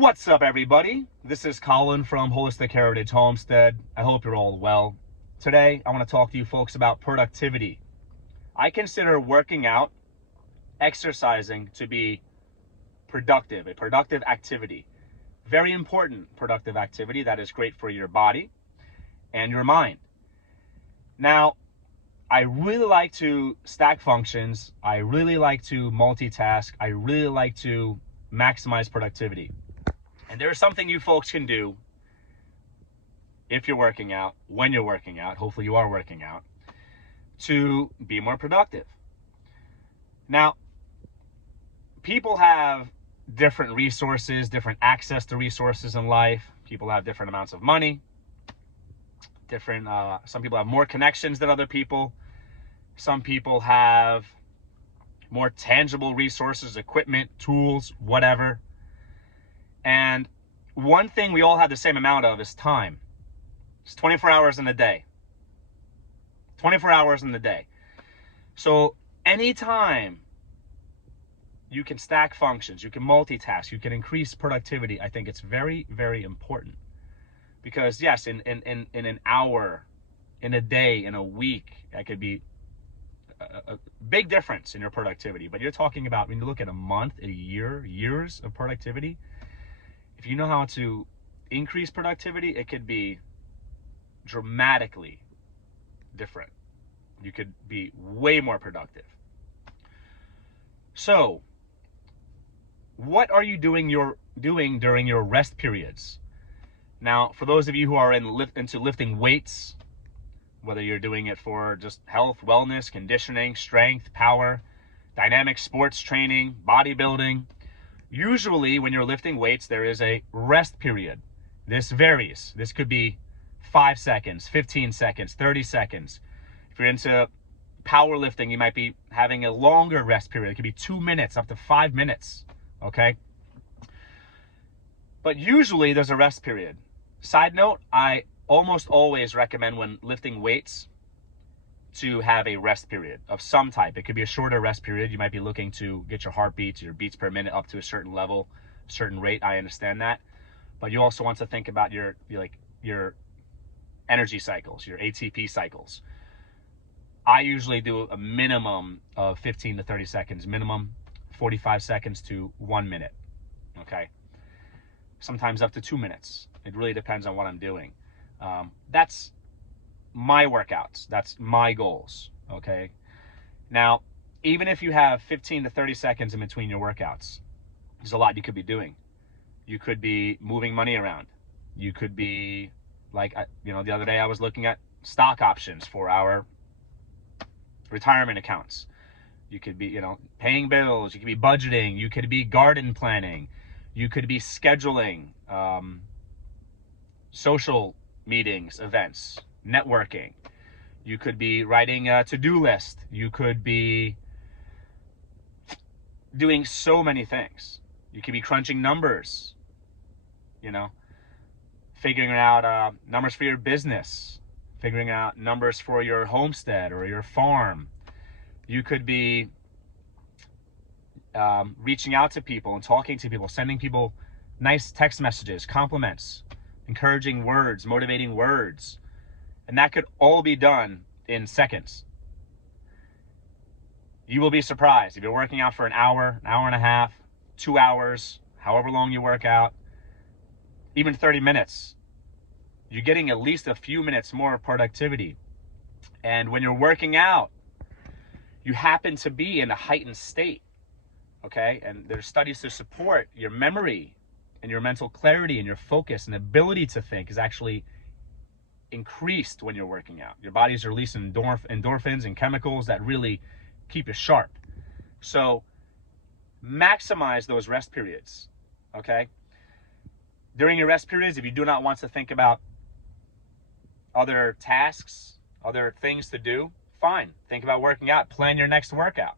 What's up, everybody? This is Colin from Holistic Heritage Homestead. I hope you're all well. Today, I want to talk to you folks about productivity. I consider working out, exercising to be productive, a productive activity. Very important productive activity that is great for your body and your mind. Now, I really like to stack functions. I really like to multitask. I really like to maximize productivity. And there's something you folks can do if you're working out, when you're working out, hopefully you are working out, to be more productive. Now, people have different resources, different access to resources in life. People have different amounts of money. Some people have more connections than other people. Some people have more tangible resources, equipment, tools, whatever. And one thing we all have the same amount of is time. It's 24 hours in a day. 24 hours in the day. So anytime you can stack functions, you can multitask, you can increase productivity, I think it's very, very important. Because yes, in an hour, in a day, in a week, that could be a big difference in your productivity. But you're talking about, when you look at a month, a year, years of productivity, if you know how to increase productivity, it could be dramatically different. You could be way more productive. So, what are you doing during your rest periods? Now, for those of you who are into lifting weights, whether you're doing it for just health, wellness, conditioning, strength, power, dynamic sports training, bodybuilding, usually when you're lifting weights, there is a rest period. This varies. This could be 5 seconds, 15 seconds, 30 seconds. If you're into powerlifting, you might be having a longer rest period. It could be 2 minutes, up to 5 minutes, okay? But usually there's a rest period. Side note, I almost always recommend when lifting weights to have a rest period of some type. It could be a shorter rest period. You might be looking to get your heartbeats, your beats per minute up to a certain level, a certain rate. I understand that. But you also want to think about your energy cycles, your ATP cycles. I usually do a minimum of 15 to 30 seconds, minimum 45 seconds to 1 minute, okay? Sometimes up to 2 minutes. It really depends on what I'm doing. That's my workouts. That's my goals, okay? Now, even if you have 15 to 30 seconds in between your workouts, there's a lot you could be doing. You could be moving money around. You could be, the other day I was looking at stock options for our retirement accounts. You could be, paying bills. You could be budgeting. You could be garden planning. You could be scheduling social meetings, events, networking. You could be writing a to-do list. You could be doing so many things. You could be crunching numbers, figuring out numbers for your business, figuring out numbers for your homestead or your farm. You could be reaching out to people and talking to people, sending people nice text messages, compliments, encouraging words, motivating words. And that could all be done in seconds. You will be surprised if you're working out for an hour and a half, 2 hours, however long you work out, even 30 minutes. You're getting at least a few minutes more of productivity. And when you're working out, you happen to be in a heightened state, okay? And there's studies to support your memory and your mental clarity and your focus and ability to think is actually increased when you're working out. Your body's releasing endorphins and chemicals that really keep you sharp. So maximize those rest periods, okay? During your rest periods, if you do not want to think about other tasks, other things to do, fine. Think about working out. Plan your next workout.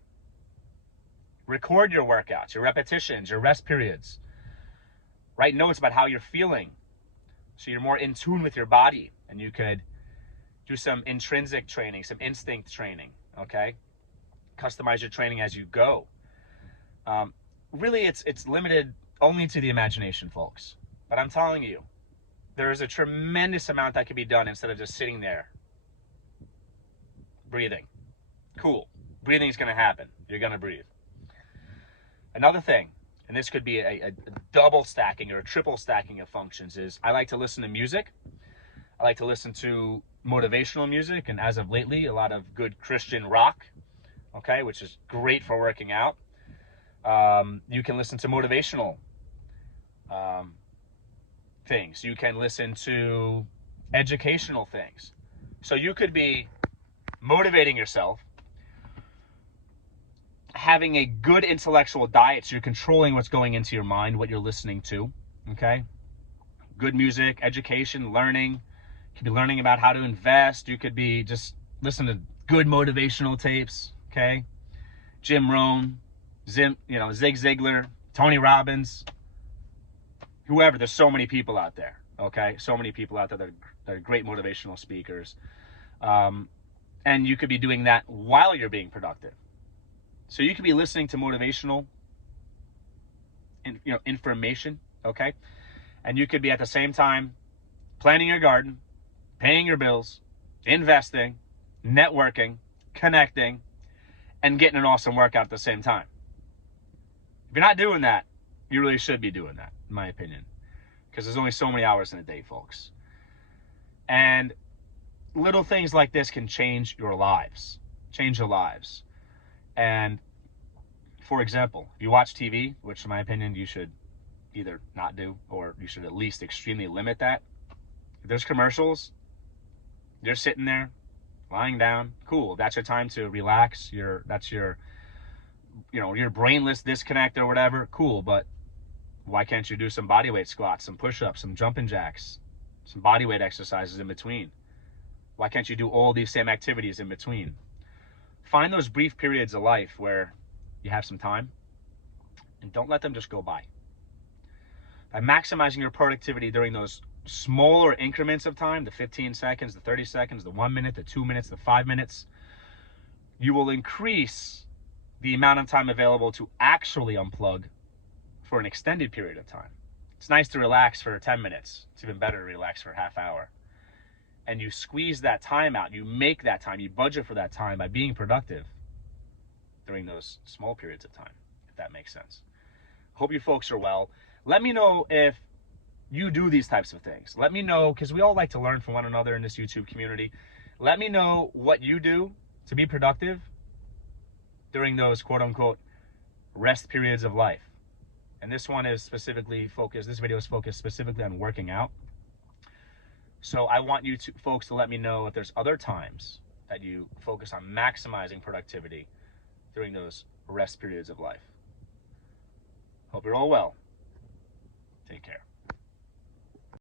Record your workouts, your repetitions, your rest periods. Write notes about how you're feeling so you're more in tune with your body, and you could do some intrinsic training, some instinct training, okay? Customize your training as you go. Really, it's limited only to the imagination, folks. But I'm telling you, there is a tremendous amount that can be done instead of just sitting there breathing. Cool. Breathing is going to happen. You're going to breathe. Another thing, and this could be a double stacking or a triple stacking of functions, is I like to listen to music. I like to listen to motivational music, and as of lately, a lot of good Christian rock, okay, which is great for working out. You can listen to motivational things. You can listen to educational things. So you could be motivating yourself, having a good intellectual diet, so you're controlling what's going into your mind, what you're listening to, okay? Good music, education, learning. You could be learning about how to invest. You could be just listening to good motivational tapes, okay? Jim Rohn, Zig Ziglar, Tony Robbins, whoever. There's so many people out there, okay? So many people out there that are great motivational speakers. And you could be doing that while you're being productive. So you could be listening to motivational information, okay? And you could be at the same time planting your garden, paying your bills, investing, networking, connecting, and getting an awesome workout at the same time. If you're not doing that, you really should be doing that, in my opinion, because there's only so many hours in a day, folks. And little things like this can change your lives. And for example, if you watch TV, which in my opinion you should either not do, or you should at least extremely limit that. If there's commercials, you're sitting there, lying down, cool. That's your time to relax. That's your brainless disconnect or whatever, cool. But why can't you do some bodyweight squats, some push-ups, some jumping jacks, some bodyweight exercises in between? Why can't you do all these same activities in between? Find those brief periods of life where you have some time, and don't let them just go by. By maximizing your productivity during those smaller increments of time, the 15 seconds, the 30 seconds, the 1 minute, the 2 minutes, the 5 minutes, you will increase the amount of time available to actually unplug for an extended period of time. It's nice to relax for 10 minutes. It's even better to relax for a half hour. And you squeeze that time out. You make that time. You budget for that time by being productive during those small periods of time, if that makes sense. Hope you folks are well. Let me know if you do these types of things. Let me know, because we all like to learn from one another in this YouTube community. Let me know what you do to be productive during those quote-unquote rest periods of life. And this one is specifically focused, this video is focused specifically on working out. So I want you folks to let me know if there's other times that you focus on maximizing productivity during those rest periods of life. Hope you're all well. Take care.